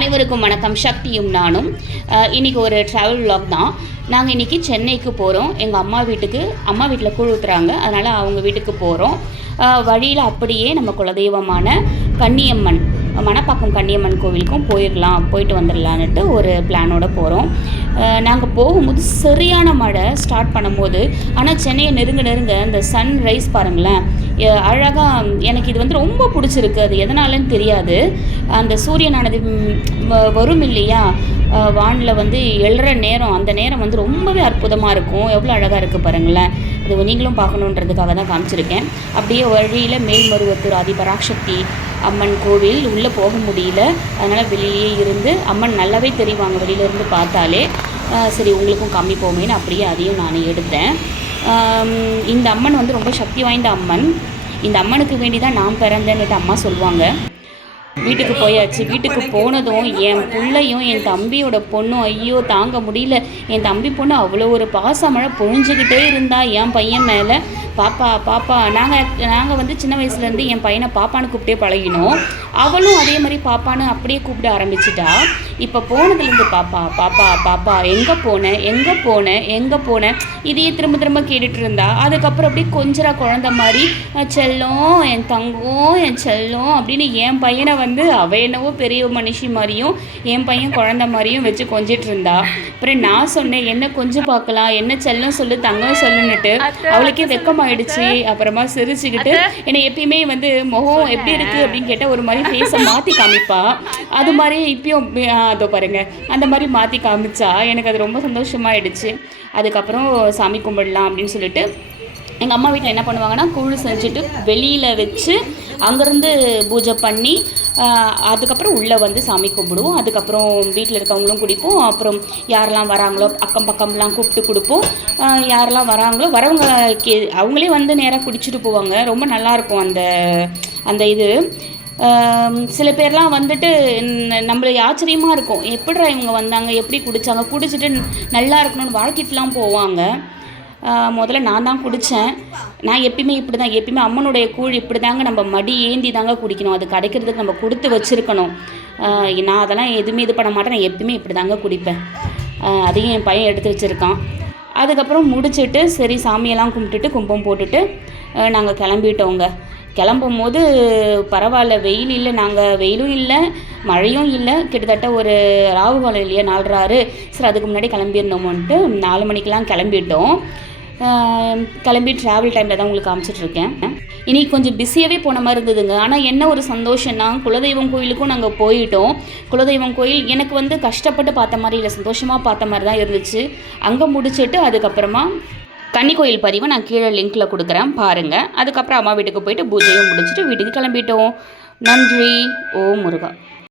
அனைவருக்கும் வணக்கம். சக்தியும் நானும் இன்றைக்கி ஒரு ட்ராவல் vlog தான். நாங்கள் இன்றைக்கி சென்னைக்கு போகிறோம். எங்கள் அம்மா வீட்டில் கூழ் ஊற்றுறாங்க, அதனால் அவங்க வீட்டுக்கு போகிறோம். வழியில் அப்படியே நம்ம குலதெய்வமான கன்னியம்மன், மணப்பாக்கம் கன்னியம்மன் கோவிலுக்கும் போயிட்டு வந்துடலான்ட்டு ஒரு பிளானோட போகிறோம். நாங்கள் போகும்போது சரியான மழை ஸ்டார்ட் பண்ணும்போது, ஆனால் சென்னையை நெருங்க அந்த சன் ரைஸ் பாருங்களேன், அழகாக எனக்கு இது வந்து ரொம்ப பிடிச்சிருக்கு. அது எதனாலன்னு தெரியாது. அந்த சூரியனானது வரும் இல்லையா, வானில் வந்து எழுற நேரம், அந்த நேரம் வந்து ரொம்பவே அற்புதமாக இருக்கும். எவ்வளோ அழகாக இருக்குது பாருங்களேன். அது நீங்களும் பார்க்கணுன்றதுக்காக தான் காமிச்சிருக்கேன். அப்படியே வழியில் மேல்மருவத்தூர் ஆதிபராசக்தி அம்மன் கோவில் உள்ளே போக முடியல, அதனால் வெளியே இருந்து அம்மன் நல்லாவே தெரிவாங்க வெளியிலேருந்து பார்த்தாலே. சரி உங்களுக்கும் காமிப்போமேன்னு அப்படியே அதையும் நான் எடுத்தேன். இந்த அம்மன் வந்து ரொம்ப சக்தி வாய்ந்த அம்மன். இந்த அம்மனுக்கு வேண்டி தான் நான் பிறந்தேன்னுட்டு அம்மா சொல்லுவாங்க. வீட்டுக்கு போயாச்சு. வீட்டுக்கு போனதும் என் பிள்ளையும் என் தம்பியோட பொண்ணும் ஐயோ தாங்க முடியல. என் தம்பி பொண்ணு அவ்வளோ ஒரு பாசமழை பொழிஞ்சிக்கிட்டே இருந்தா என் பையன் மேலே. பாப்பா நாங்கள் வந்து சின்ன வயசுலேருந்து என் பையனை பாப்பான்னு கூப்பிட்டே பழகினோம். அவளும் அதே மாதிரி பாப்பான்னு அப்படியே கூப்பிட ஆரம்பிச்சிட்டா. இப்போ போனதுலேருந்து பாப்பா எங்கே போனேன் இதையே திரும்ப கேட்டுட்டு இருந்தா. அதுக்கப்புறம் அப்படியே கொஞ்சரா குழந்த மாதிரி செல்லம் என் தங்கம் என் செல்லம் அப்படின்னு என் பையனை வந்து அவ என்னவோ பெரிய மனுஷி மாதிரியும் என் பையன் குழந்த மாதிரியும் வச்சு கொஞ்சிட்டு இருந்தா. அப்புறம் நான் சொன்னேன், என்ன கொஞ்சம் பார்க்கலாம், என்ன செல்லம் சொல்லு தங்கம் சொல்லுன்னுட்டு. அவளுக்கே வெக்கமாயிடுச்சு. அப்புறமா சிரிச்சுக்கிட்டு என்னை எப்பயுமே வந்து முகம் எப்படி இருக்குது அப்படின்னு கேட்டால் ஒரு மாதிரி ஃபேஸை மாற்றி காமிப்பா. அது மாதிரி இப்பயும் அதோ பாருங்க அந்த மாதிரி மாற்றி காமிச்சா. எனக்கு அது ரொம்ப சந்தோஷமாயிடுச்சு. அதுக்கப்புறம் சாமி கும்பிடலாம் அப்படின்னு சொல்லிட்டு எங்கள் அம்மா வீட்டில் என்ன பண்ணுவாங்கன்னா, கூழ் செஞ்சுட்டு வெளியில் வச்சு அங்கேருந்து பூஜை பண்ணி அதுக்கப்புறம் உள்ளே வந்து சாமி கும்பிடுவோம். அதுக்கப்புறம் வீட்டில் இருக்கவங்களும் குடிப்போம். அப்புறம் யாரெல்லாம் வராங்களோ அக்கம் பக்கம்லாம் கூப்பிட்டு கொடுப்போம். யாரெல்லாம் வராங்களோ வரவங்க அவங்களே வந்து நேராக குடிச்சிட்டு போவாங்க. ரொம்ப நல்லாயிருக்கும் அந்த இது. சில பேர்லாம் வந்துட்டு நம்மளுக்கு ஆச்சரியமாக இருக்கும், எப்படிடா இவங்க வந்தாங்க, எப்படி குடிச்சிட்டு நல்லா இருக்கணும்னு வாழ்க்கைட்டுலாம் போவாங்க. முதல்ல நான் தான் குடித்தேன். நான் எப்பயுமே அம்மனுடைய கூழ் இப்படி தாங்க நம்ம மடி ஏந்தி தாங்க குடிக்கணும். அது கிடைக்கிறதுக்கு நம்ம கொடுத்து வச்சுருக்கணும். நான் அதெல்லாம் எதுவுமே இது பண்ண மாட்டேன். நான் எப்பயுமே இப்படி தாங்க குடிப்பேன். அதையும் என் பையன் எடுத்து வச்சுருக்கான். அதுக்கப்புறம் முடிச்சுட்டு சரி சாமியெல்லாம் கும்பிட்டுட்டு கும்பம் போட்டுட்டு நாங்கள் கிளம்பிட்டோங்க. கிளம்பும் போது பரவாயில்ல, வெயிலும் இல்லை மழையும் இல்லை. கிட்டத்தட்ட ஒரு ராகுகாலம் இல்லையா, 4:30. சரி அதுக்கு முன்னாடி கிளம்பிடணுமோன்ட்டு 4 மணிக்கெலாம் கிளம்பிட்டோம். கிளம்பி ட்ராவல் டைமில் தான் உங்களுக்கு காமிச்சிட்ருக்கேன். இன்றைக்கி கொஞ்சம் பிஸியாகவே போன மாதிரி இருந்ததுங்க. ஆனால் என்ன ஒரு சந்தோஷம்னா, குலதெய்வம் கோயிலுக்கும் நாங்கள் போயிட்டோம். குலதெய்வம் கோயில் எனக்கு வந்து கஷ்டப்பட்டு பார்த்த மாதிரி இல்லை, சந்தோஷமாக பார்த்த மாதிரி தான் இருந்துச்சு. அங்கே முடிச்சுட்டு அதுக்கப்புறமா கன்னி கோயில் பதிவை நான் கீழே லிங்க்கில் கொடுக்குறேன் பாருங்கள். அதுக்கப்புறம் அம்மா வீட்டுக்கு போயிட்டு பூஜையும் முடிச்சுட்டு வீட்டுக்கு கிளம்பிட்டோம். நன்றி. ஓம் முருகா.